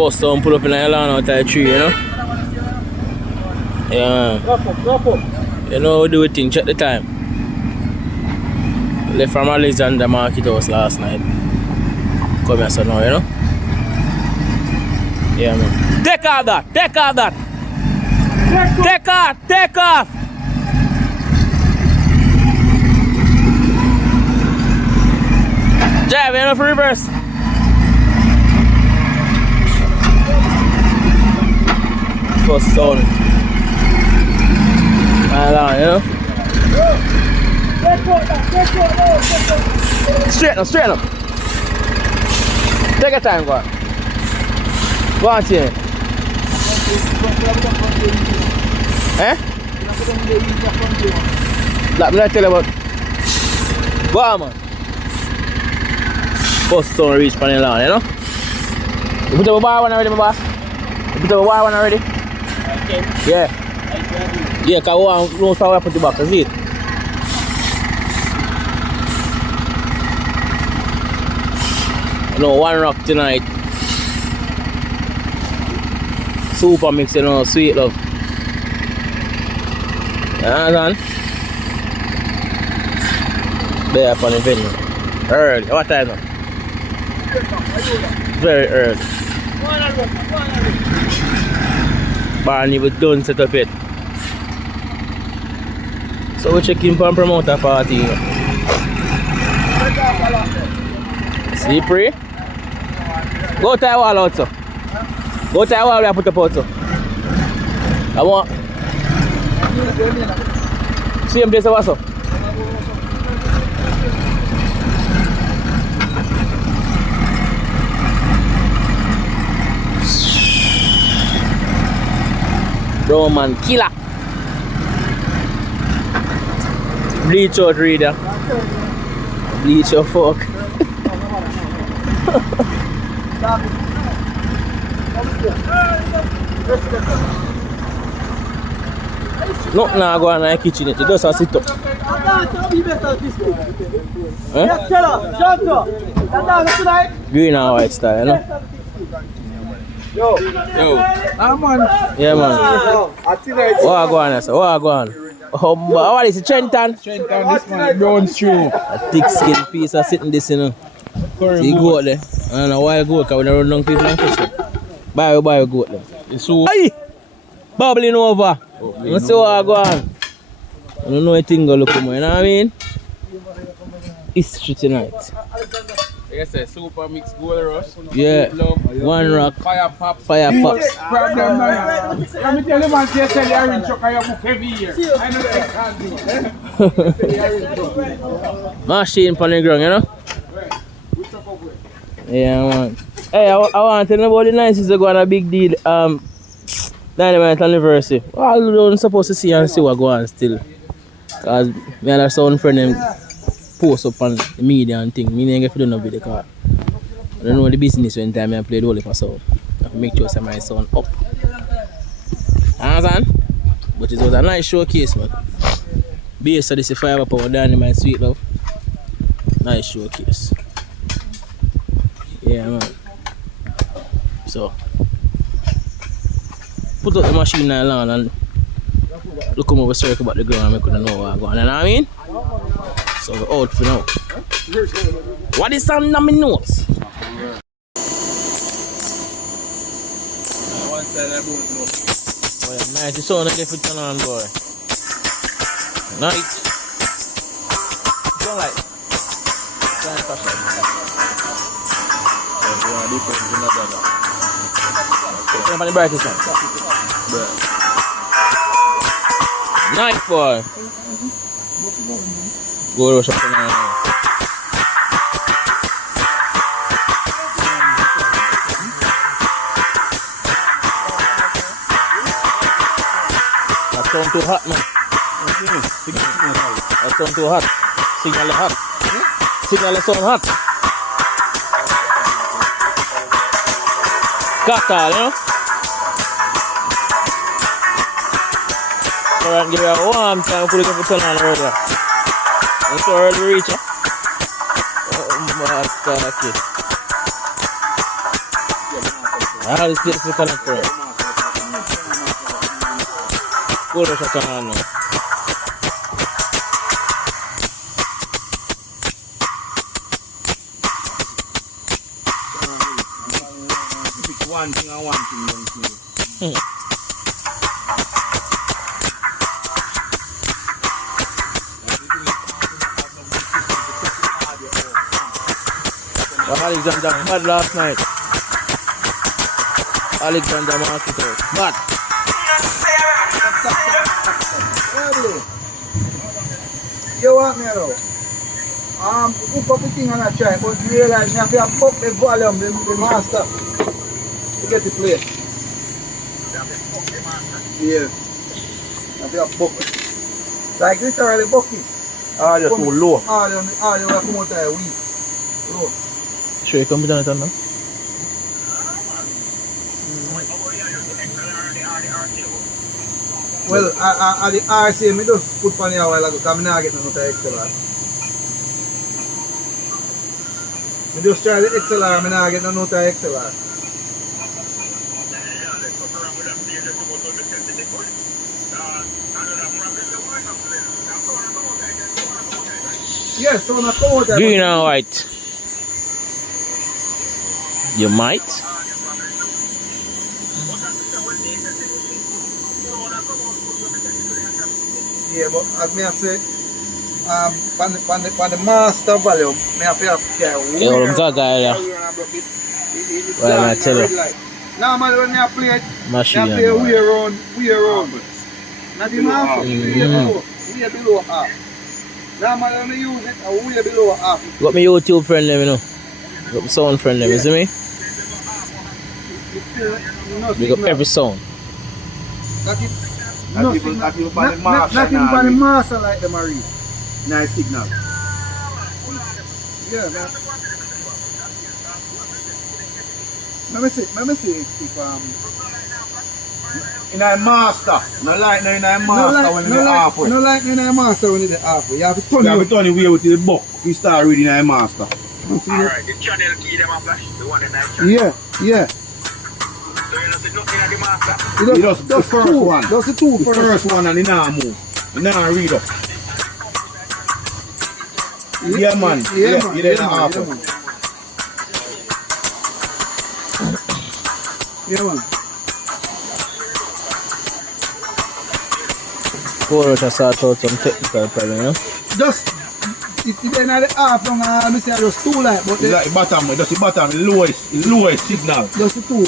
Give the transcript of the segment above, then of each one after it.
First time pull up in the lawn out of the tree, you know? Yeah. Drop up. You know how we do it thing, check the time. Left from Alexander Market House last night. Come here so now, you know? Yeah, man. Take off that! Take off! Drive, you know, for reverse. First sound. Along, you know? Straighten up. Take your time, go on. Go on, see it. Eh? Let me tell you about. Go on, man. First sound reach on the lawn, you know? You put up a bar one already, my boss? You put up a bar one already? Okay. Yeah. Yeah, because we want to know how I put it back, see it? No, one rock tonight. Super mix, you know, sweet love. You understand? There upon the venue. Early. What time now? Very early. Barney was done set up it. So we check in for promoter party. Slippery. Go to the wall out, sir. Go to the wall where I put the pot, sir. I want. Same place, sir. Roman killer. Bleach out reader. Bleach your fuck. Nothing now go on in the kitchen, you just have to sit up. Green and white style, you know? Yo. Man. Yeah, man. What go on, sir? What go on? Oh, what is it? Trenton, this man, brown stew. A thick skin piece of sitting this, you know. See, you go out there. I don't know why you go, because we don't run down people and fish them. Buy a goat there. So, hey! Bubbling over. You see what go on? I don't know anything go look more, you know what I mean? History tonight. yes, sir. Super mix gold rush. Yeah. One rock. Fire pops. Problem Let me tell you, man, say the orange truck I book every year. I know the Machine on the ground, you know? Yeah, man. Hey, I want to tell you about the nice is going on a big deal. Dynamite anniversary. Well, we don't supposed to see and see what go on still. Because me and our son friend them post up on the media and thing. Me ain't get to do no video because I don't know the business when time I play the whole for sound. I have to make sure that my son up. Understand? But it was a nice showcase, man. Based on this 5 power Dynamite Sweet Love. Nice showcase. Yeah, man. So put up the machine in the lawn and look over circle about the ground and I couldn't know where I'm going. You know what I mean? So we're out for now. What is on my nose? one side I both know. Boy, night is on again for turn on, boy. Night. Don't like. Turn on the brightest one. Night, boy. Go rush up in there. That sound too hot, man. That sound too hot. Signal hot. Signal sound hot. Kaka, you know? Alright, give it a warm time, put it up for turn on the road. That's how early we reach, eh? Oh my God, okay. All this place is connected. Pull the shot on now. Pick one thing and one thing. Alexander mad last night. Alexander Market out. Mad. You want me though? You put the thing on a try, but you realize you have to pop the volume, the master, to get the play. Yeah. You have to pop it. Like literally bucking. Ah, you're too low. You have to come out there weak. Low. Sure you come down it now? Well, I the RC, I just put on here a while ago because I not get no XLR. I just try the XLR, I not get no XLR. Yes, so when I come out there. Green and white. You might. Yeah, but as me I say, on the master volume, me have to carry. Yeah, I'm gaga, yeah. Well, I tell you. Normally when I play it, Machine. I play way around. Not even half, way below half. Normally when I use it, I way below half. Got me YouTube friend name, you know. Got me sound friend name, you see me? We got every sound. Not even on the master like the Marine. Nice signal. Yeah, man. Let me see if In a master. No light in a master when you're halfway. No light in a master when you're halfway. You have to turn You have to turn away with the book. We start reading a master. Alright, the channel key them a flash, the one in that channel. Yeah. So you know, see nothing at the master. You just the first one. That's the two The first. first one and the now move. The now read up. Yeah, man. Yeah, You didn't half. Yeah, man. Go out and sort out some technical problem, you know? Just if you didn't have the half from let me say just two light, but It's like the bottom, that's the bottom, the lowest signal. just the two.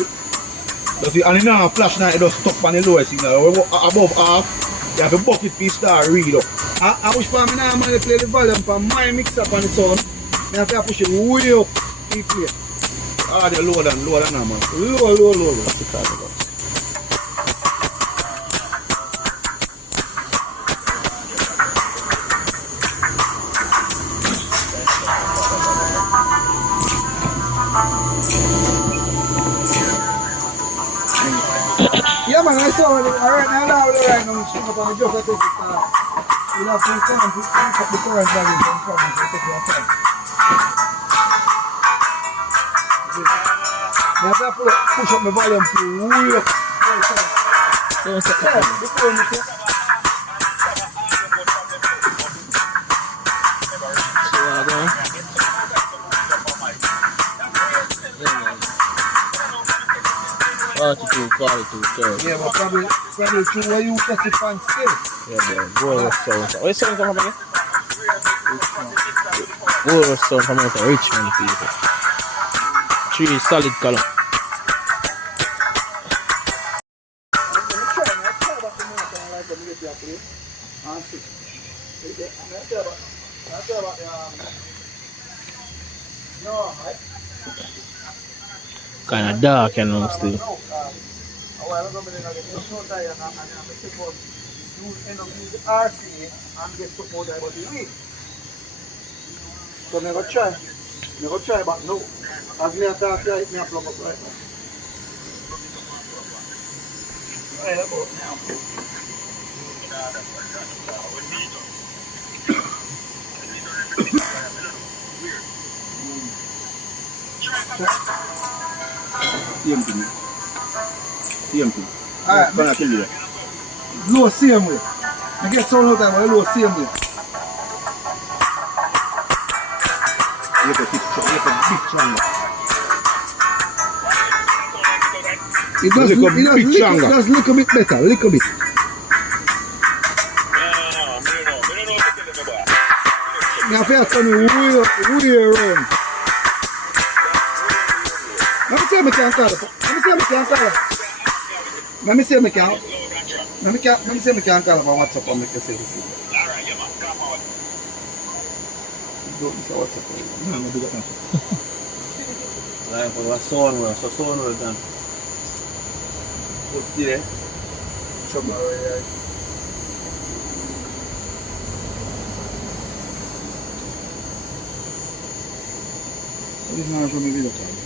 That's the, and the now flash now, it just stuck on the lowest signal. Above half, you have a bucket piece start read up. I wish for me normally play the volume from my mixer on the sound. I have to push it way up to play. Ah, they're lower than now, man. Low. What's the card about? Yeah, man, I saw it. Alright, now right now, string up on the just like this. We'll have to come and pick up the current value from problems to take your time. I have to push up my volume to way up. Don't set Yeah, that. before you say, So, go. Yeah, man. 42, 30. yeah, but probably through where you set it on still. Yeah, man. Go out sound. Where's sound come from again? Go out sound from out of Richmond, people. 3 solid column. Kind of dark, you know, still. So I'm going to try, but no. As me attack, I plug up right now. Right about now. Same thing. same thing. Alright, Gonna kill you. low same way. I get sound out there, but low same way. You have a big triangle. It does Little look, bit stronger. it does look a bit better, little bit. You have to turn way around. Let me see if I can call it. Let me see if I can. Let me see if I can call it on WhatsApp and make you see this. Alright, yeah, man. Come on. Don't miss a WhatsApp. No, I'm gonna do that now. Like for a sauna done. Put there. This is not from the video.